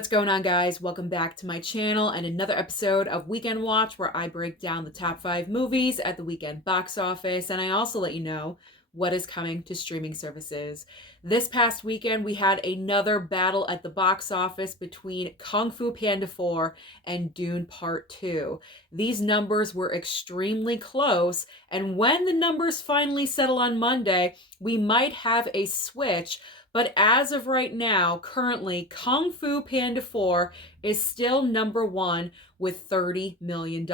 What's going on, guys? Welcome back to my channel and another episode of Weekend Watch, where I break down the top 5 movies at the weekend box office, and I also let you know what is coming to streaming services. This past weekend, we had another battle at the box office between Kung Fu Panda 4 and Dune Part 2. These numbers were extremely close, and when the numbers finally settle on Monday, we might have a switch. But as of right now, currently, Kung Fu Panda 4 is still number one with $30 million.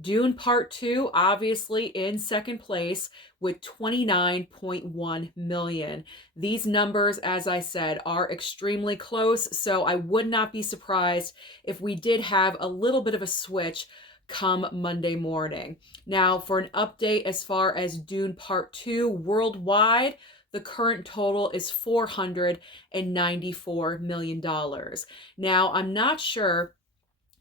Dune Part 2, obviously, in second place with $29.1 million. These numbers, as I said, are extremely close, so I would not be surprised if we did have a little bit of a switch come Monday morning. Now, for an update as far as Dune Part 2 worldwide, the current total is $494 million. Now, I'm not sure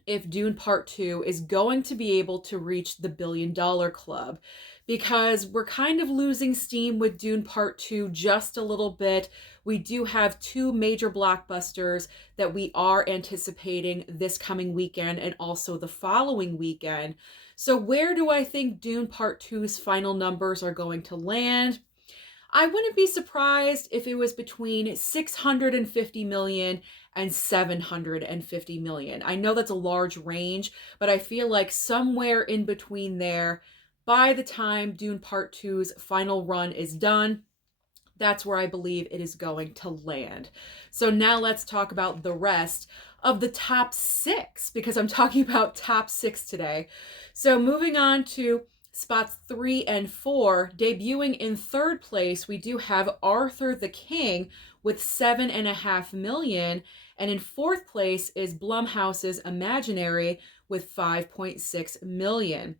if Dune Part 2 is going to be able to reach the $1 billion club, because we're kind of losing steam with Dune Part 2 just a little bit. We do have two major blockbusters that we are anticipating this coming weekend and also the following weekend. So where do I think Dune Part 2's final numbers are going to land? I wouldn't be surprised if it was between 650 million and 750 million. I know that's a large range, but I feel like somewhere in between there, by the time Dune Part 2's final run is done, that's where I believe it is going to land. So now let's talk about the rest of the top 6, because I'm talking about top 6 today. So moving on to spots 3 and 4, debuting in third place, we do have Arthur the King with 7.5 million. And in fourth place is Blumhouse's Imaginary with 5.6 million.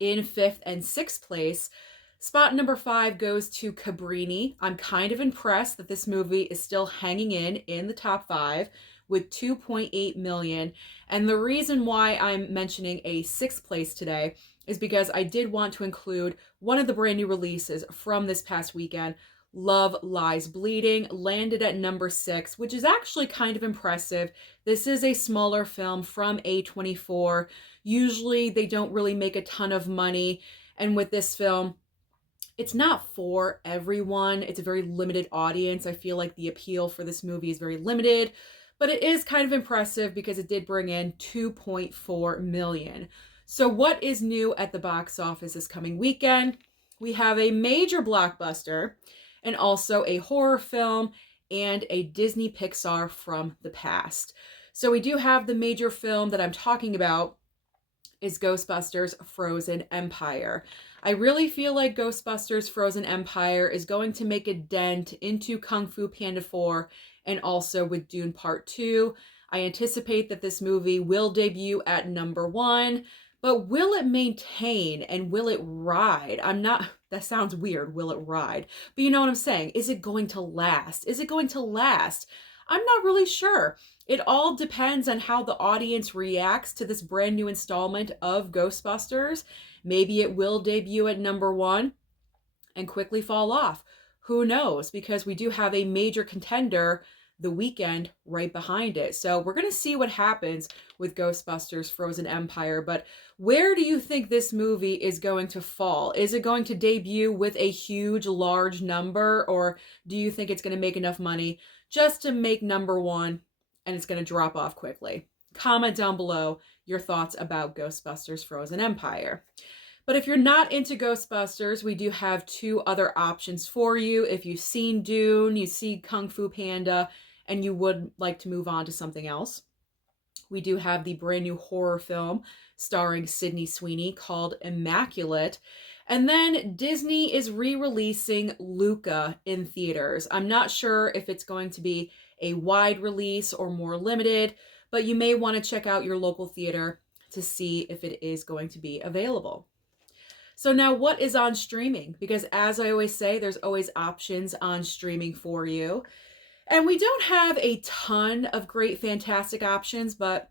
In fifth and sixth place, spot number 5 goes to Cabrini. I'm kind of impressed that this movie is still hanging in the top 5 with 2.8 million. And the reason why I'm mentioning a sixth place today is because I did want to include one of the brand new releases from this past weekend. Love Lies Bleeding landed at number 6, which is actually kind of impressive. This is a smaller film from A24. Usually they don't really make a ton of money, and with this film, it's not for everyone. It's a very limited audience. I feel like the appeal for this movie is very limited, but it is kind of impressive because it did bring in 2.4 million. So what is new at the box office this coming weekend? We have a major blockbuster and also a horror film and a Disney Pixar from the past. So we do have the major film that I'm talking about is Ghostbusters Frozen Empire. I really feel like Ghostbusters Frozen Empire is going to make a dent into Kung Fu Panda 4 and also with Dune Part 2. I anticipate that this movie will debut at number 1, but will it maintain and will it ride? That sounds weird, will it ride? But you know what I'm saying? Is it going to last? Is it going to last? I'm not really sure. It all depends on how the audience reacts to this brand new installment of Ghostbusters. Maybe it will debut at number 1 and quickly fall off. Who knows? Because we do have a major contender, The Weeknd, right behind it. So we're going to see what happens with Ghostbusters Frozen Empire. But where do you think this movie is going to fall? Is it going to debut with a huge, large number? Or do you think it's going to make enough money just to make number 1 and it's going to drop off quickly? Comment down below your thoughts about Ghostbusters Frozen Empire. But if you're not into Ghostbusters, we do have 2 other options for you. If you've seen Dune, you see Kung Fu Panda, and you would like to move on to something else, we do have the brand new horror film starring Sydney Sweeney called Immaculate. And then Disney is re-releasing Luca in theaters. I'm not sure if it's going to be a wide release or more limited, but you may want to check out your local theater to see if it is going to be available. So now what is on streaming? Because as I always say, there's always options on streaming for you. And we don't have a ton of great, fantastic options, but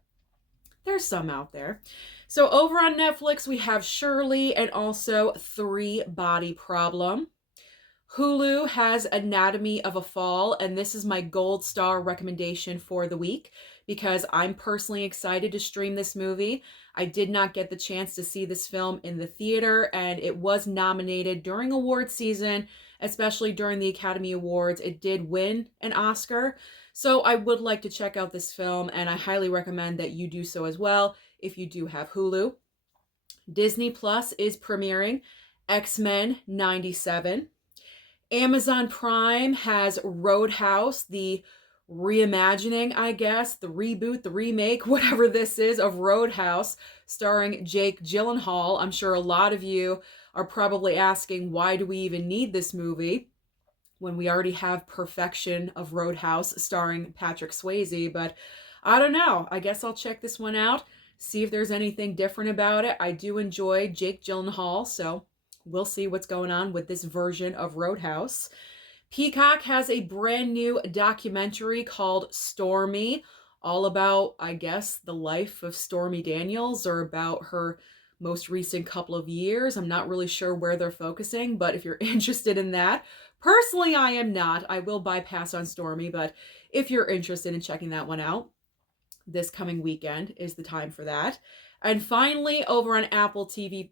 there's some out there. So over on Netflix, we have Shirley and also 3 Body Problem. Hulu has Anatomy of a Fall, and this is my gold star recommendation for the week because I'm personally excited to stream this movie. I did not get the chance to see this film in the theater, and it was nominated during award season, especially during the Academy Awards. It did win an Oscar, so I would like to check out this film, and I highly recommend that you do so as well if you do have Hulu. Disney Plus is premiering X-Men 97. Amazon Prime has Roadhouse, the reimagining, I guess, the reboot, the remake, whatever this is, of Roadhouse, starring Jake Gyllenhaal. I'm sure a lot of you are probably asking, why do we even need this movie when we already have perfection of Roadhouse starring Patrick Swayze? But I don't know. I guess I'll check this one out, see if there's anything different about it. I do enjoy Jake Gyllenhaal, so we'll see what's going on with this version of Roadhouse. Peacock has a brand new documentary called Stormy, all about, I guess, the life of Stormy Daniels, or about her most recent couple of years. I'm not really sure where they're focusing, but if you're interested in that, personally, I am not. I will bypass on Stormy, but if you're interested in checking that one out, this coming weekend is the time for that. And finally, over on Apple TV,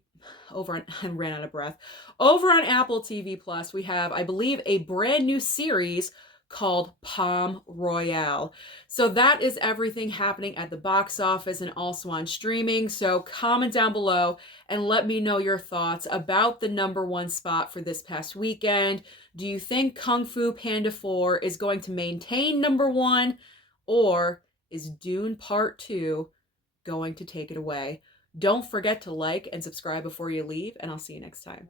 I ran out of breath. Over on Apple TV Plus, we have, I believe, a brand new series called Palm Royale. So that is everything happening at the box office and also on streaming. So comment down below and let me know your thoughts about the number one spot for this past weekend. Do you think Kung Fu Panda 4 is going to maintain number one, or is Dune Part 2 going to take it away? Don't forget to like and subscribe before you leave, and I'll see you next time.